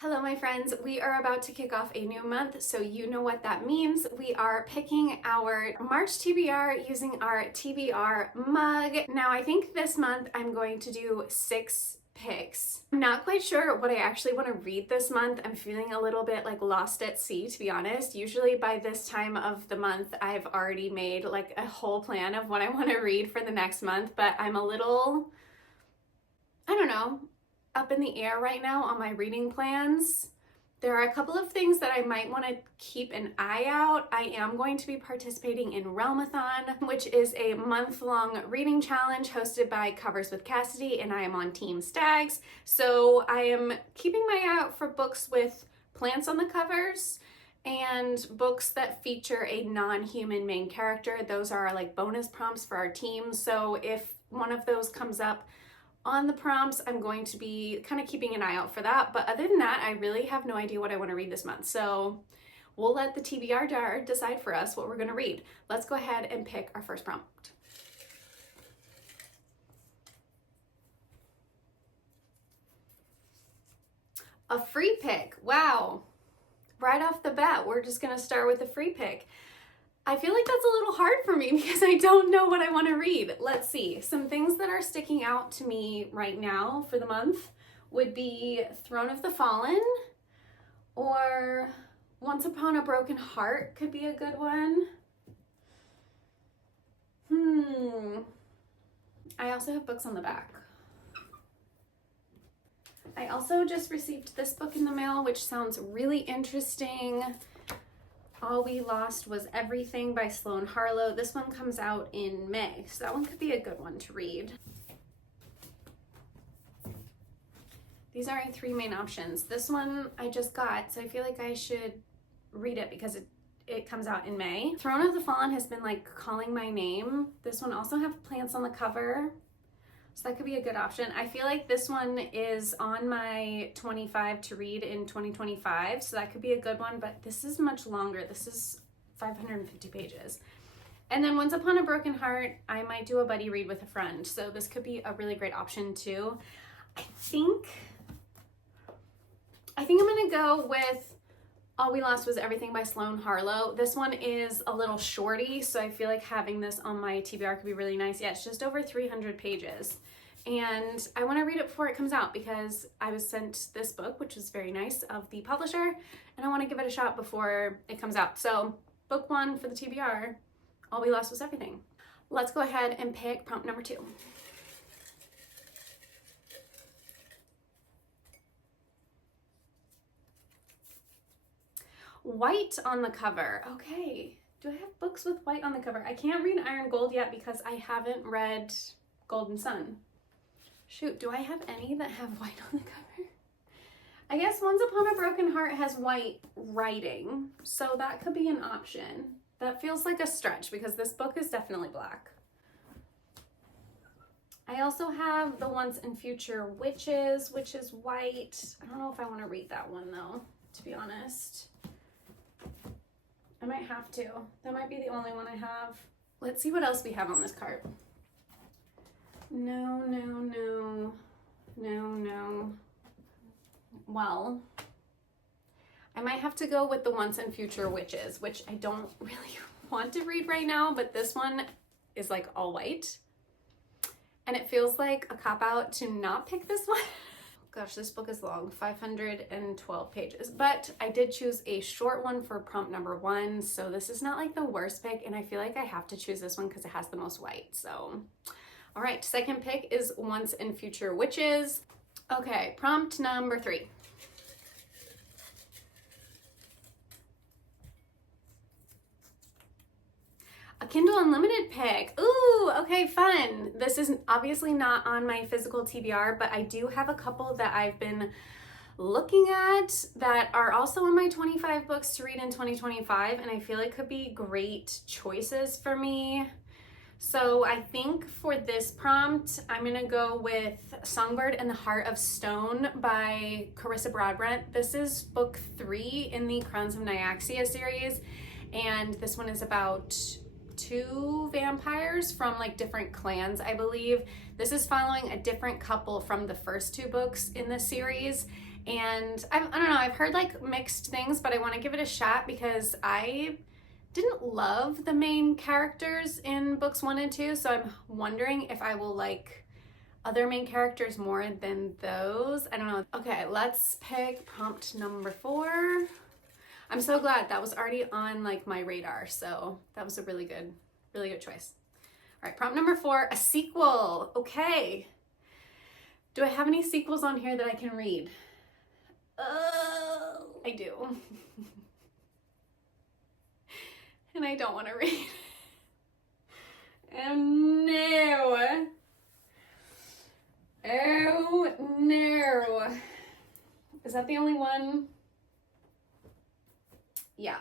Hello, my friends. We are about to kick off a new month, so you know what that means. We are picking our March TBR using our TBR mug. Now, I think this month I'm going to do 6 picks. I'm not quite sure what I actually want to read this month. I'm feeling a little bit like lost at sea, to be honest. Usually by this time of the month, I've already made like a whole plan of what I want to read for the next month, but I'm a little, I don't know, up in the air right now on my reading plans. There are a couple of things that I might want to keep an eye out. I am going to be participating in Realmathon, which is a month-long reading challenge hosted by Covers with Cassidy, and I am on Team Stags. So I am keeping my eye out for books with plants on the covers and books that feature a non-human main character. Those are like bonus prompts for our team. So if one of those comes up on the prompts, I'm going to be kind of keeping an eye out for that. But other than that, I really have no idea what I want to read this month. So we'll let the TBR jar decide for us what we're going to read. Let's go ahead and pick our first prompt. A free pick. Wow. Right off the bat, we're just going to start with a free pick. I feel like that's a little hard for me because I don't know what I want to read. Let's see. Some things that are sticking out to me right now for the month would be Throne of the Fallen, or Once Upon a Broken Heart could be a good one. I also have books on the back. I also just received this book in the mail, which sounds really interesting. All We Lost Was Everything by Sloane Harlow. This one comes out in May, so that one could be a good one to read. These are our 3 main options. This one I just got, so I feel like I should read it because it comes out in May. Throne of the Fallen has been like calling my name. This one also have plants on the cover, so that could be a good option. I feel like this one is on my 25 to read in 2025, so that could be a good one, but this is much longer. This is 550 pages. And then Once Upon a Broken Heart, I might do a buddy read with a friend, so this could be a really great option too. I think I'm gonna go with All We Lost Was Everything by Sloane Harlow. This one is a little shorty, so I feel like having this on my TBR could be really nice. Yeah, it's just over 300 pages. And I want to read it before it comes out because I was sent this book, which was very nice, of the publisher, and I want to give it a shot before it comes out. So book 1 for the TBR, All We Lost Was Everything. Let's go ahead and pick prompt number 2. White on the cover. Okay. Do I have books with white on the cover? I can't read Iron Gold yet because I haven't read Golden Sun. Shoot, do I have any that have white on the cover? I guess Once Upon a Broken Heart has white writing, so that could be an option. That feels like a stretch because this book is definitely black. I also have The Once and Future Witches, which is white. I don't know if I want to read that one though, to be honest. I might have to. That might be the only one I have. Let's see what else we have on this card. No. Well, I might have to go with The Once and Future Witches, which I don't really want to read right now, but this one is like all white. And it feels like a cop-out to not pick this one. Gosh, this book is long, 512 pages, but I did choose a short one for prompt number 1, so this is not like the worst pick, and I feel like I have to choose this one because it has the most white, so. All right, second pick is Once and Future Witches. Okay, prompt number 3. A Kindle Unlimited pick. Ooh, okay, fun. This is obviously not on my physical TBR, but I do have a couple that I've been looking at that are also on my 25 books to read in 2025, and I feel it could be great choices for me. So I think for this prompt, I'm gonna go with Songbird and the Heart of Stone by Carissa Broadbent. This is book 3 in the Crowns of Nyaxia series, and this one is about 2 vampires from like different clans, I believe. This is following a different couple from the first 2 books in this series, And I don't know, I've heard like mixed things, but I want to give it a shot because I didn't love the main characters in books 1 and 2, so I'm wondering if I will like other main characters more than those. I don't know. Okay, let's pick prompt number 4. I'm so glad that was already on like my radar, so that was a really good choice. All right, prompt number 4, a sequel. Okay. Do I have any sequels on here that I can read? I do. And I don't want to read. Oh no. Oh no. Is that the only one? Yeah.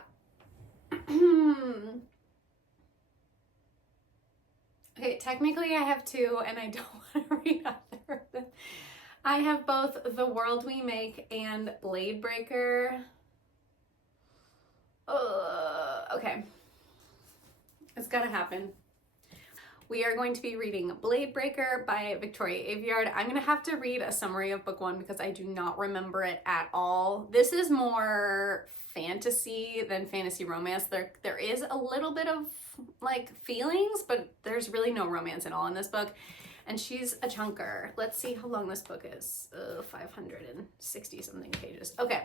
Okay, technically I have 2 and I don't want to read either of them. I have both The World We Make and Blade Breaker. Okay. It's gotta happen. We are going to be reading Blade Breaker by Victoria Aveyard. I'm gonna have to read a summary of book 1 because I do not remember it at all. This is more fantasy than fantasy romance. There is a little bit of like feelings, but there's really no romance at all in this book. And she's a chunker. Let's see how long this book is. 560 something pages. Okay.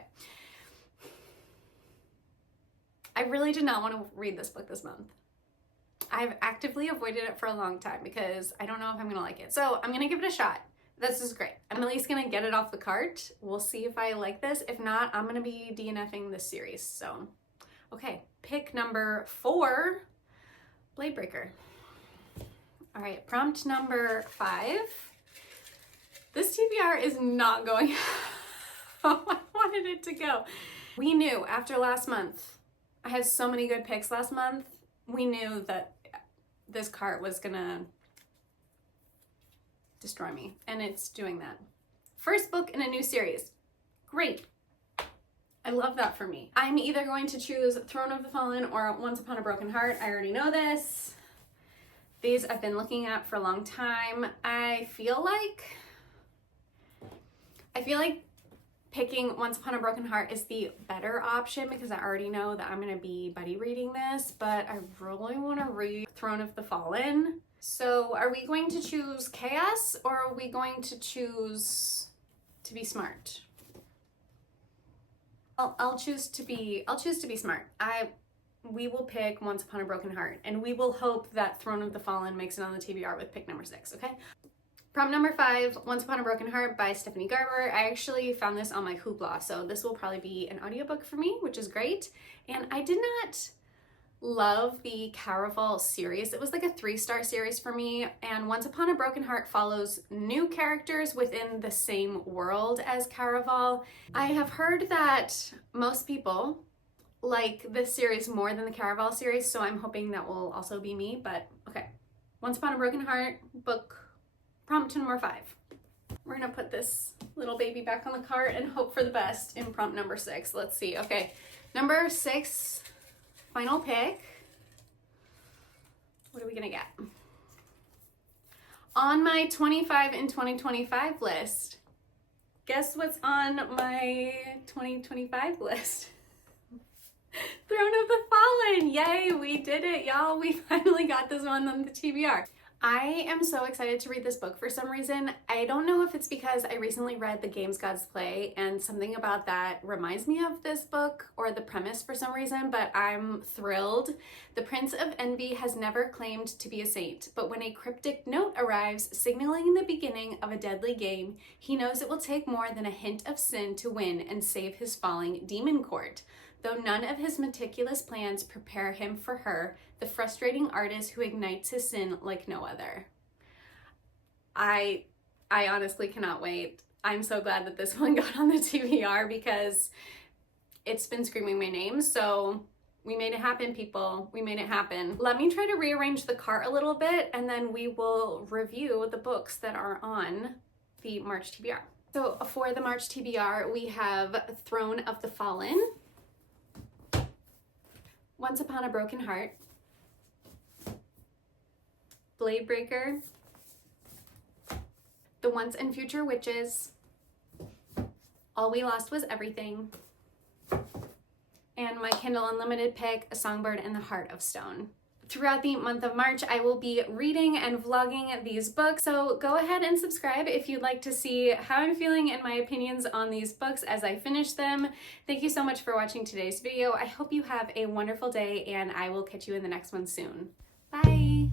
I really did not want to read this book this month. I've actively avoided it for a long time because I don't know if I'm gonna like it. So I'm gonna give it a shot. This is great. I'm at least gonna get it off the cart. We'll see if I like this. If not, I'm gonna be DNFing this series. So, okay, pick number 4, Blade Breaker. All right, prompt number 5. This TBR is not going how I wanted it to go. We knew after last month, I had so many good picks last month. We knew that this cart was gonna destroy me, and it's doing that. First book in a new series. Great. I love that for me. I'm either going to choose Throne of the Fallen or Once Upon a Broken Heart. I already know this. These I've been looking at for a long time. I feel like picking Once Upon a Broken Heart is the better option because I already know that I'm going to be buddy reading this, but I really want to read Throne of the Fallen. So are we going to choose chaos or are we going to choose to be smart? I'll choose to be smart. We will pick Once Upon a Broken Heart and we will hope that Throne of the Fallen makes it on the TBR with pick number 6, okay? Prompt number 5, Once Upon a Broken Heart by Stephanie Garber. I actually found this on my Hoopla, so this will probably be an audiobook for me, which is great. And I did not love the Caraval series. It was like a 3-star series for me, and Once Upon a Broken Heart follows new characters within the same world as Caraval. I have heard that most people like this series more than the Caraval series, so I'm hoping that will also be me, but okay. Once Upon a Broken Heart, book prompt number 5. We're gonna put this little baby back on the cart and hope for the best in prompt number 6. Let's see. Okay, number 6, final pick. What are we gonna get? On my 25 in 2025 list, guess what's on my 2025 list? Throne of the Fallen. Yay, we did it, y'all. We finally got this one on the TBR. I am so excited to read this book for some reason. I don't know if it's because I recently read The Games Gods Play and something about that reminds me of this book or the premise for some reason, but I'm thrilled. The Prince of Envy has never claimed to be a saint, but when a cryptic note arrives signaling the beginning of a deadly game, he knows it will take more than a hint of sin to win and save his falling demon court. Though none of his meticulous plans prepare him for her, the frustrating artist who ignites his sin like no other. I honestly cannot wait. I'm so glad that this one got on the TBR because it's been screaming my name. So we made it happen, people. We made it happen. Let me try to rearrange the cart a little bit and then we will review the books that are on the March TBR. So for the March TBR, we have Throne of the Fallen, Once Upon a Broken Heart, Blade Breaker, The Once and Future Witches, All We Lost Was Everything, and my Kindle Unlimited pick, A Songbird in the Heart of Stone. Throughout the month of March, I will be reading and vlogging these books, so go ahead and subscribe if you'd like to see how I'm feeling and my opinions on these books as I finish them. Thank you so much for watching today's video. I hope you have a wonderful day, and I will catch you in the next one soon. Bye!